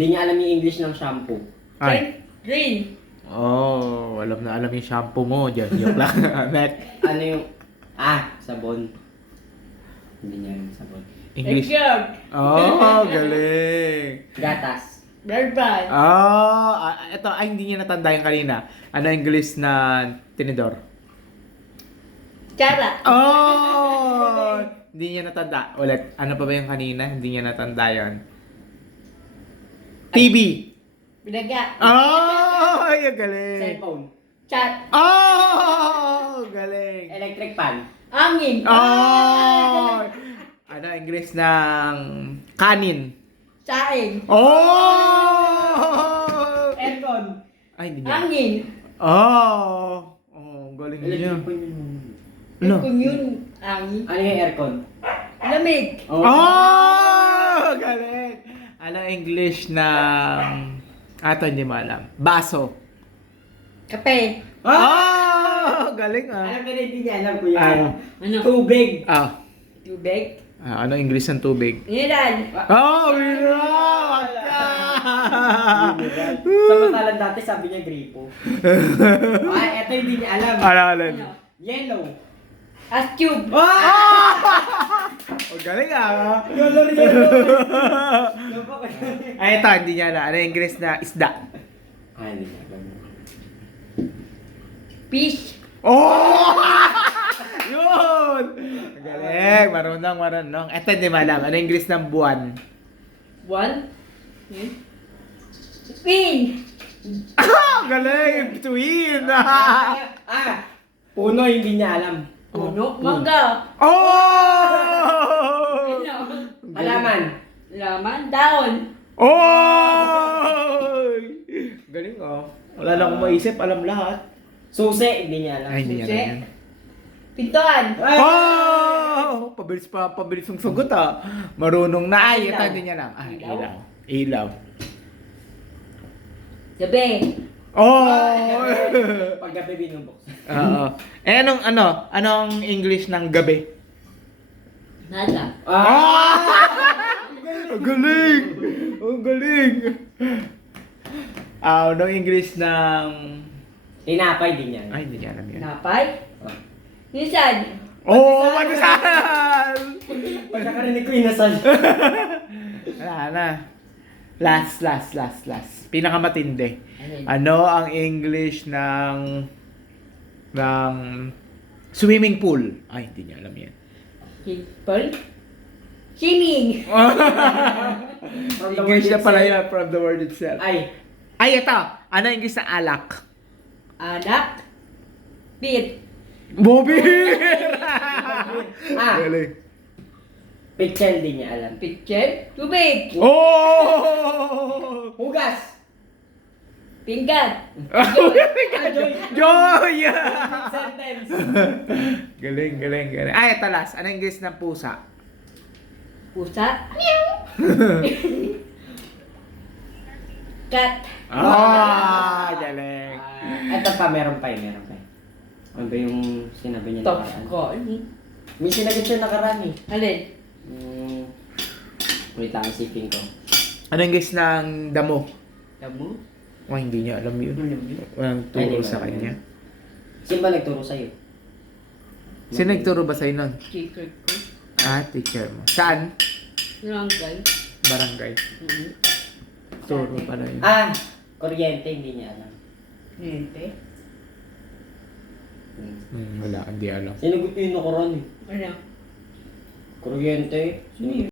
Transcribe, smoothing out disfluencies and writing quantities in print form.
Hindi niya alam yung English ng shampoo. Ay. Green. Oh, alam na alam yung shampoo mo. Diyan, joke lang. Next. Ano yung... sabon. Hindi niya alam yung sabon. English. Yogurt. Oh, galing. Gatas. Barbal. Oh, ito, hindi niya natanda yung kanina. Ano ang English na tinidor? Tsara. Oh! Hindi niya natanda. Ulit, ano pa ba yung kanina? Hindi niya natanda yun. TV. Binaga. Oh, yung galing. Cellphone. Chat. Oh, galing. Electric fan. Angin. Oh! Ano ang English ng kanin? Saing. Oh! Aircon. Ay, hindi niya. Angin. Oh! Oh, galing niya. Electric fan yun. Ano? Kung yun, angin. Ano yung aircon? Lamig. Oh! Galing! Ano ang English ng... Ito, hindi mo alam. Baso. Kape. Oh! Galing ah. Alam ka na hindi niya alam, kuya. Ano? Tubig. Ah. Tubig. Ano ang English ng tubig? Mineral. Oh, wala! Samantalang dati sabi niya gripo. Ay, eto hindi niya alam. Alam. Ano? Yellow. Ice cube. Oh, galing ah. Color yellow. Ay, ito, hindi niya alam. Ano ang English na isda? Ay, hindi niya alam. Fish. Oh! Yun! Galing! Marunong. Ito, hindi mo alam. Ano ang English ng buwan? One. Pin. Galing! Twin! Puno hindi niya alam. Puno. Mangga. Oh! Ano? Halaman. Laman. Daon. Oh! Galing oh. Wala na akong maisip. Alam lahat. Susi, hindi niya alam. Ay, hindi niya Susi. alam yan. Pintuan. Oh! Pabilis yung sagot ah. Marunong na. Ay, ito Ilaw. hindi niya alam. Ah, Ilaw? Ilaw. Gabi. Oh! Paggabi binubuksan. Oo. Anong English ng gabi? Nada. Ang galing! Ang galing! Anong English ng... Tinapay din niya alam. Ay, hindi niya alam yan. Napay. Nisan. Oh, Pandesal! Pagkakarinig ko inasal. Wala na. Last. Pinakamatindi. Ano? Ano ang English ng swimming pool? Ay, hindi niya alam yan. Simple. Swimming. From the English word na pala itself. yan from the word itself. Ay, Ito. Ano ang English ng alak? Anak. Beer. Bobir! Galing. Pichel din niya alam. Pitchen. Tubig. Oh! Hugas. Pinggan. Joy! Sentence. Galing. Ay, ito last. Ano ang English ng pusa? Pusa. Cat. Galing. Ito pa, meron pa. Ano ba yung sinabi niya Top nakaraan? ko. May sinagot siya nakaraan eh. Alin? Wait lang, isipin ko. Ano ang English ng damo? Damo. Oh, hindi niya alam yun. Ano yun? Walang Ay, turo di ba sa alam kanya. yun? Sino ba nagturo sa'yo? Sino nagturo ba sa'yo nun? Secret ko. Teacher mo. Saan? Barangay. Barangay. Turo pala yun. Kuryente, hindi niya alam. Nente. Wala, hindi alam. Sinagot niyo yung nakaraan eh. Ano? Kuryente. Ano yun?